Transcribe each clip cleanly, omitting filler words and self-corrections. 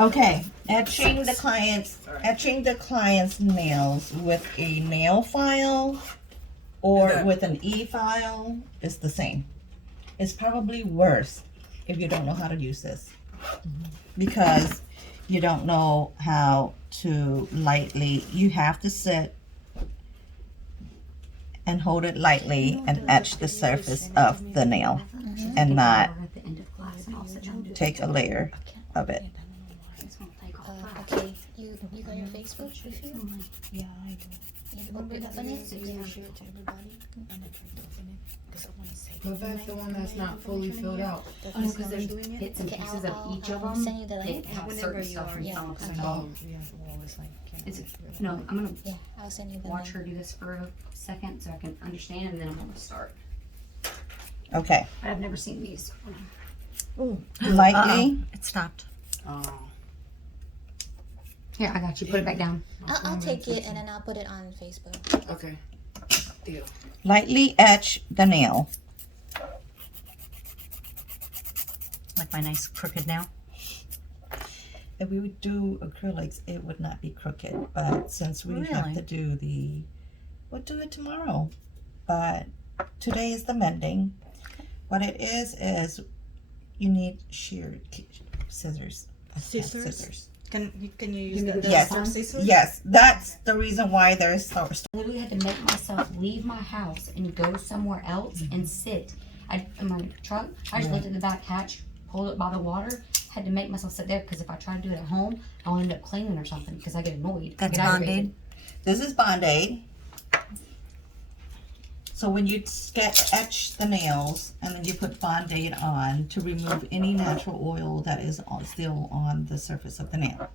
Okay, etching the client's nails with a nail file or with an e-file is the same. It's probably worse if you don't know how to use this, because you don't know how to lightly, you have to sit and hold it lightly and etch the surface of the nail and not take a layer of it. Okay, you got your Facebook with you? Yeah, I do. You open it? Yeah, share it to everybody. And I tried to open it because I want to say. What about the one that's not fully filled out? Oh, no, because there's bits and Okay, pieces I'll of each of I'll them. send you the They link. have Whenever certain you stuff are, from yeah, some. okay. Oh, yeah, well, it's like, It's no, I'm gonna Yeah, I'll send you the watch link. her do this for a second so I can understand, and then I'm gonna start. Okay, But I've never seen these. lightly. It stopped. Oh. Here, I got you. Put it back down. I'll take it and then I'll put it on Facebook. Okay. Deal. Lightly etch the nail. Like my nice crooked nail. If we would do acrylics, it would not be crooked, but since we have Really? to do we'll do it tomorrow. But today is the mending. What it is you need scissors. Scissors? Can you use the Yes. scissors? Yes, that's the reason why there's so. Literally had to make myself leave my house and go somewhere else and sit. In my truck, I just looked at the back hatch, pulled it by the water. Had to make myself sit there because if I try to do it at home, I'll end up cleaning or something because I get annoyed. I That's get aggravated. Band-Aid. This is Band-Aid. So when you etch the nails and then you put Band-Aid on to remove any natural oil that is still on the surface of the nail.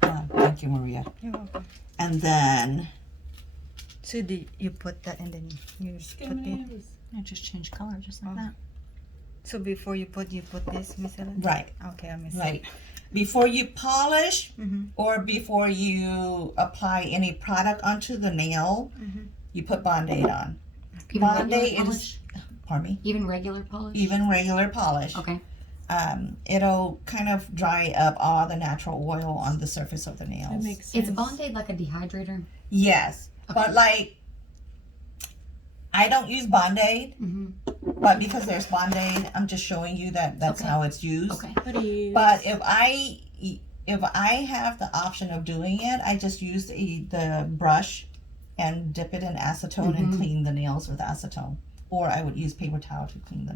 Thank you, Maria. You're welcome. And then So you put that and then you put it. It just changed color just like Oh. that. So before you put this, Miss Ellen? right, Okay, I miss right. Before you polish Mm-hmm. or before you apply any product onto the nail, you put Band-Aid on. Even Band-Aid regular is, polish? pardon me, Even regular polish? even regular polish. Okay. It'll kind of dry up all the natural oil on the surface of the nails. Is Band-Aid like a dehydrator? Yes, Okay. but like, I don't use Band-Aid, Mm-hmm. but because there's Band-Aid, I'm just showing you that that's Okay. how it's used. Okay. But if I have the option of doing it, I just use the brush and dip it in acetone and clean the nails with acetone. Or I would use paper towel to clean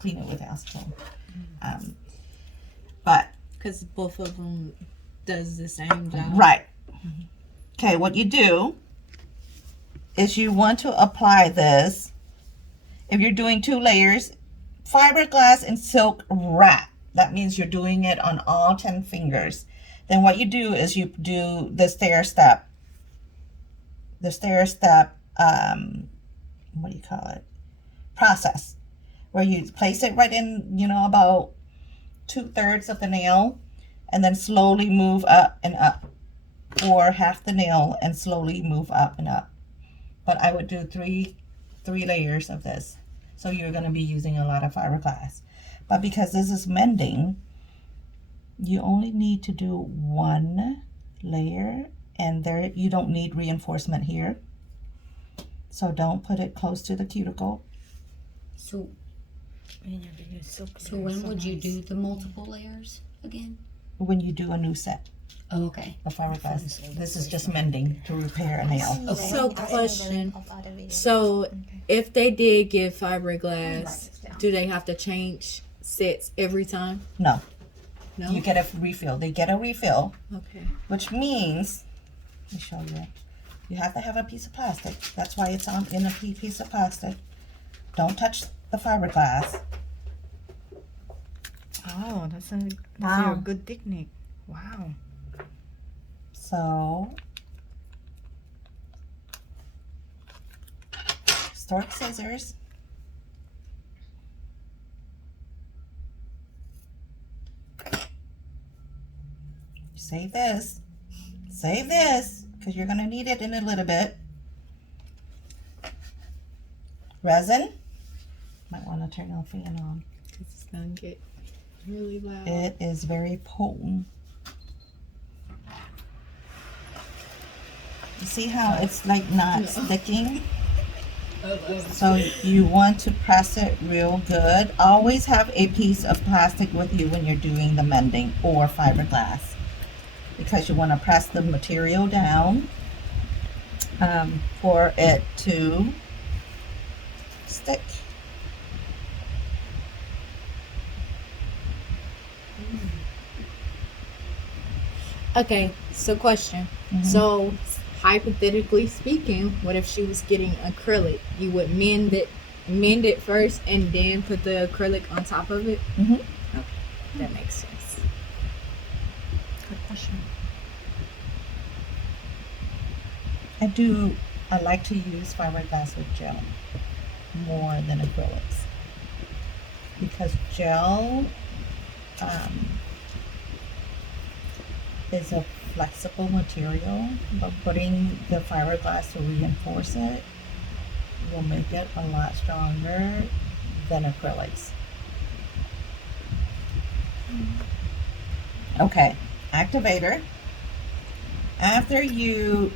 clean it with acetone. But Because both of them does the same job. right. Okay, what you do is you want to apply this. If you're doing 2 layers, fiberglass and silk wrap. That means you're doing it on all 10 fingers. Then what you do is you do the stair step. What do you call it? Process. Where you place it right in, about 2/3 of the nail and then slowly move up and up. Or half the nail and slowly move up and up. But I would do three layers of this. So you're going to be using a lot of fiberglass. But because this is mending, you only need to do 1 layer, and there you don't need reinforcement here. So don't put it close to the cuticle. So when would you do the multiple layers again? When you do a new set Oh, okay. of fiberglass. This is just mending to repair a nail. So question. Of other videos. So if they did give fiberglass, do they have to change sets every time? No, No. you get a refill. They get a refill, Okay. which means, let me show you. You have to have a piece of plastic. That's why it's in a piece of plastic. Don't touch the fiberglass. Oh, that's a Wow. good technique. Wow. So, stork scissors. Save this. Save this, because you're going to need it in a little bit. Resin. Might want to turn the fan on. Because it's going to get Really loud. It is very potent. You see how it's like not sticking? So you want to press it real good. Always have a piece of plastic with you when you're doing the mending or fiberglass, because you want to press the material down for it to stick. Okay, so question. So hypothetically speaking, what if she was getting acrylic? You would mend it first and then put the acrylic on top of it? Mhm. Okay, that makes sense. Good question. I like to use fiberglass with gel more than acrylics, because gel is a flexible material, but putting the fiberglass to reinforce it will make it a lot stronger than acrylics. Okay, activator. After you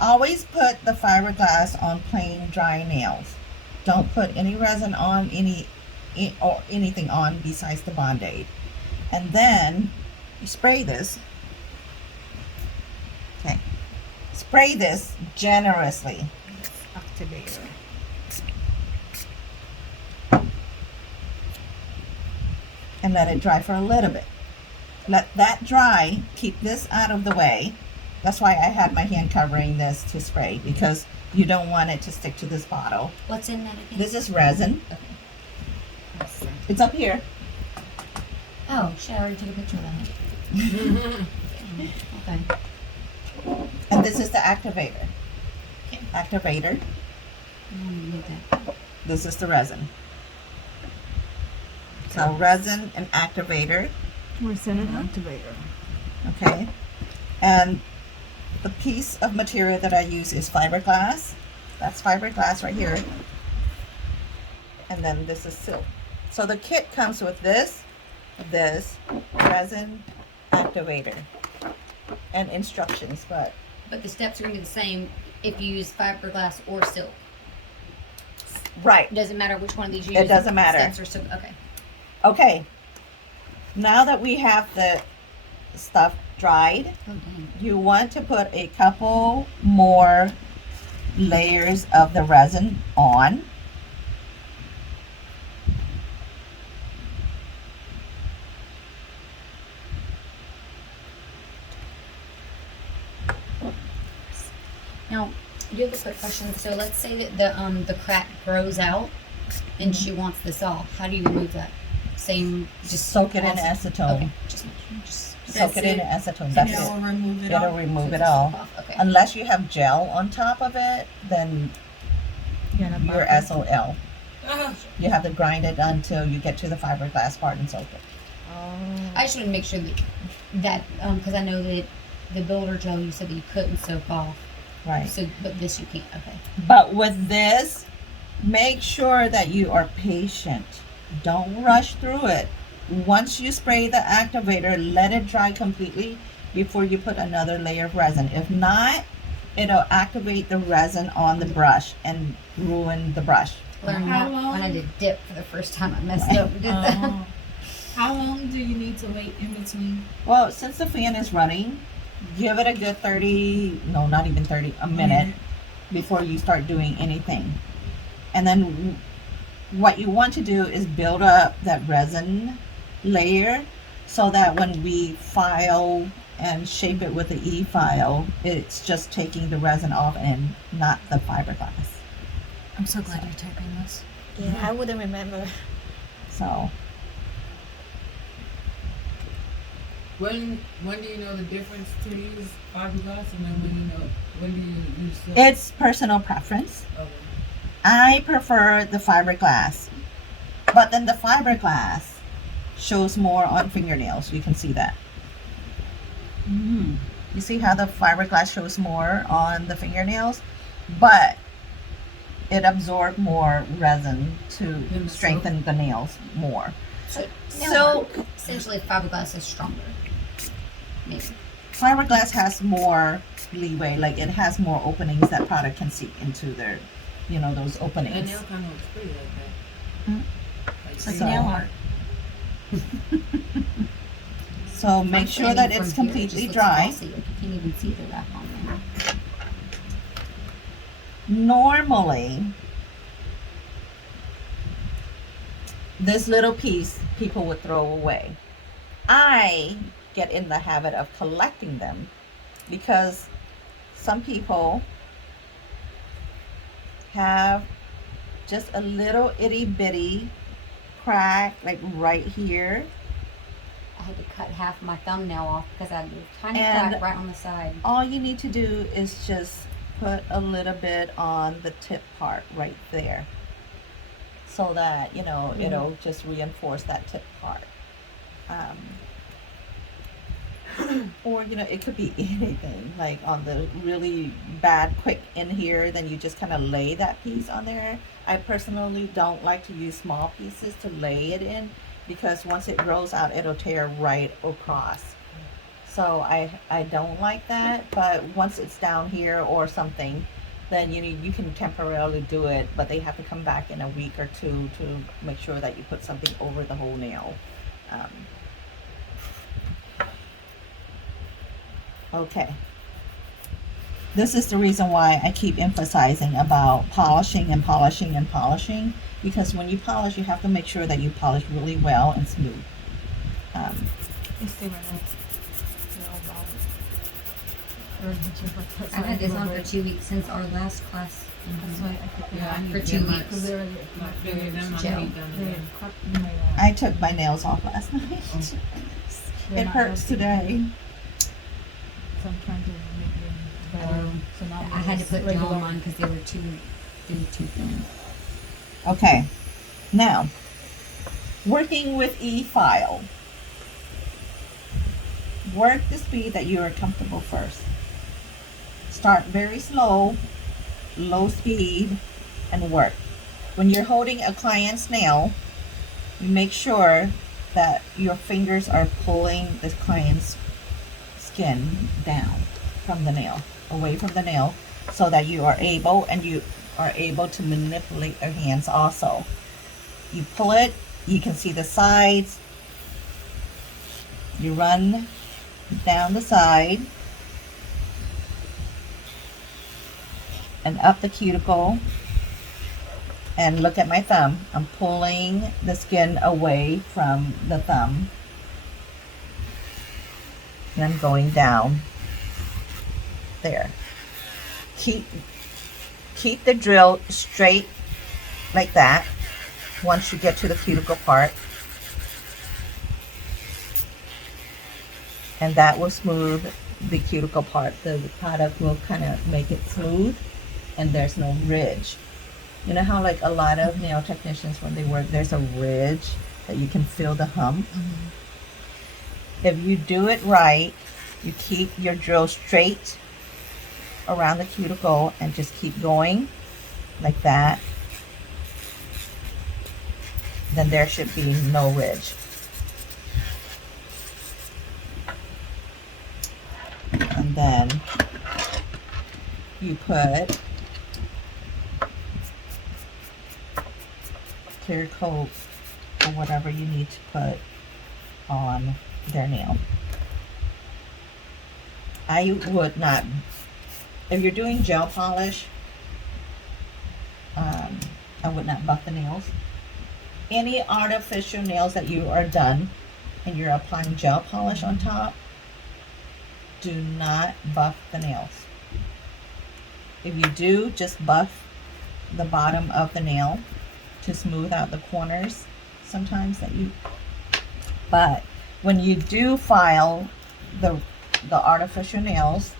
always put the fiberglass on plain dry nails. Don't put any resin on or anything on besides the Band-Aid. And then you spray this. Okay. Spray this generously. Activator. And let it dry for a little bit. Let that dry. Keep this out of the way. That's why I had my hand covering this to spray, because you don't want it to stick to this bottle. What's in that again? This is resin. Okay. It's up here. Oh, shit, I already took a picture of that. Okay. And this is the activator. Okay. Activator. I want to need that. This is the resin. So resin and activator. We're sending activator. Okay. And the piece of material that I use is fiberglass. That's fiberglass right here. And then this is silk. So the kit comes with this resin, activator, and instructions, but But the steps are going to be the same if you use fiberglass or silk. right. It doesn't matter which one of these you It use. doesn't matter. Steps are silk. Okay. Okay. Now that we have the stuff dried, Oh, dang. you want to put a couple more layers of the resin on. Now, I do have a quick question. So let's say that the crack grows out and she wants this off. How do you remove that? Same, just Soak it in process? acetone. Okay, just Soak it in acetone. That's It'll it. remove it It'll all. remove so it just all. soak off. Okay. Unless you have gel on top of it, then you're SOL. You have to grind it until you get to the fiberglass part and soak it. I just want to make sure that because I know that the builder gel you said that you couldn't soak off. Right. So, but this you can't. Okay. But with this, make sure that you are patient. Don't rush through it. Once you spray the activator, let it dry completely before you put another layer of resin. If not, it'll activate the resin on the brush and ruin the brush. Learned How that when I long? did dip for the first time. I messed up and did that. How long do you need to wait in between? Well, since the fan is running, give it a good 30, no, not even 30, a minute before you start doing anything. And then what you want to do is build up that resin layer so that when we file and shape it with the E-file, it's just taking the resin off and not the fiberglass. I'm so glad you're typing this. Yeah, I wouldn't remember. So, When do you know the difference to use fiberglass, and then when do you use silk? it's personal preference. Okay. I prefer the fiberglass, but then the fiberglass shows more on fingernails. You can see that. You see how the fiberglass shows more on the fingernails, but it absorbs more resin to Than the strengthen the nails more. So Essentially, fiberglass is stronger. Maybe. fiberglass has more leeway, like it has more openings that product can seep into their, those That openings. nail kind of looks pretty like that. Like, It's like So- nail art. So make I'm sure that standing it's from here, it just completely looks dry. glossy. Like, you can't even see the wrap on there. Normally, this little piece people would throw away. I get in the habit of collecting them because some people have just a little itty bitty crack, like right here. I had to cut half my thumbnail off because I had a tiny And- crack right on the side. All you need to do is just put a little bit on the tip part right there, so that it'll just reinforce that tip part. Or it could be anything, like on the really bad quick in here, then you just kind of lay that piece on there. I personally don't like to use small pieces to lay it in, because once it grows out, it'll tear right across. So I don't like that. But once it's down here or something, then you can temporarily do it, but they have to come back in a week or two to make sure that you put something over the whole nail. Okay. This is the reason why I keep emphasizing about polishing and polishing and polishing, because when you polish, you have to make sure that you polish really well and smooth. They stay right there. They're all bald. Or did you like that? I had this on for 2 weeks since our last class. That's why I picked it Yeah, I up. need For to 2 get my, weeks. Because they're my finger, them, my Gel. feet done they're again. cut in my I took my nails off last night. they're It not hurts healthy. today. So I'm trying to make them better. So now I had to put gel regular. on mine because they were too thin. Okay. Now, working with e-file. Work the speed that you are comfortable first. Start very slow, low speed, and work. When you're holding a client's nail, you make sure that your fingers are pulling the client's skin down from the nail, away from the nail, so that you are able to manipulate your hands also. You pull it, you can see the sides, you run down the side and up the cuticle, and look at my thumb. I'm pulling the skin away from the thumb, and I'm going down there. Keep the drill straight like that once you get to the cuticle part, and that will smooth the cuticle part. The product will kind of make it smooth, and there's no ridge. You know how like a lot of nail technicians, when they work, there's a ridge that you can feel the hump. If you do it right, you keep your drill straight around the cuticle and just keep going like that, then there should be no ridge. And then you put clear coat or whatever you need to put on their nail. I would not, if you're doing gel polish, I would not buff the nails. Any artificial nails that you are done and you're applying gel polish on top, do not buff the nails. If you do, just buff the bottom of the nail to smooth out the corners sometimes but when you do file the artificial nails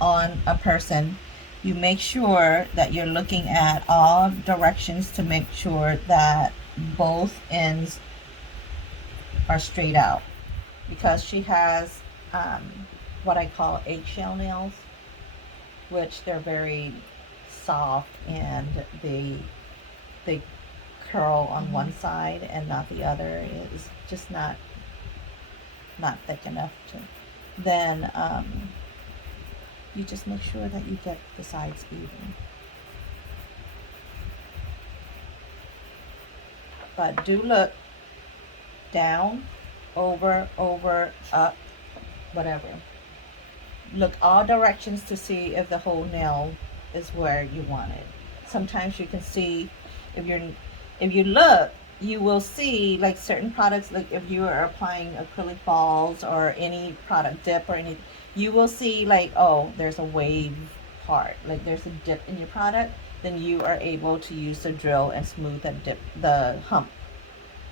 on a person, you make sure that you're looking at all directions to make sure that both ends are straight out, because she has what I call eggshell nails, which they're very soft and they curl on one side and not the other. It's just not thick enough to. Then you just make sure that you get the sides even. But do look down, over, up, whatever. Look all directions to see if the whole nail is where you want it. Sometimes you can see if you look, you will see like certain products, like if you are applying acrylic balls or any product dip or any, you will see like, oh, there's a wave part, like there's a dip in your product, then you are able to use the drill and smooth that dip, the hump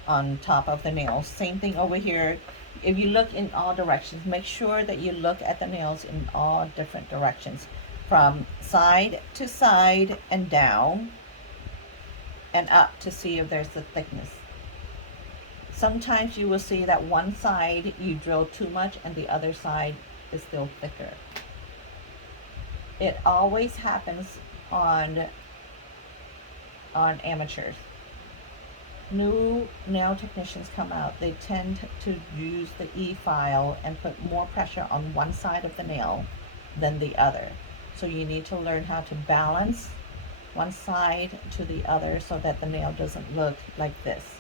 on top of the nails. Same thing over here. If you look in all directions, make sure that you look at the nails in all different directions, from side to side and down and up, to see if there's the thickness. Sometimes you will see that one side you drill too much and the other side is still thicker. It always happens on amateurs. New nail technicians come out, they tend to use the E-file and put more pressure on one side of the nail than the other. So you need to learn how to balance one side to the other so that the nail doesn't look like this.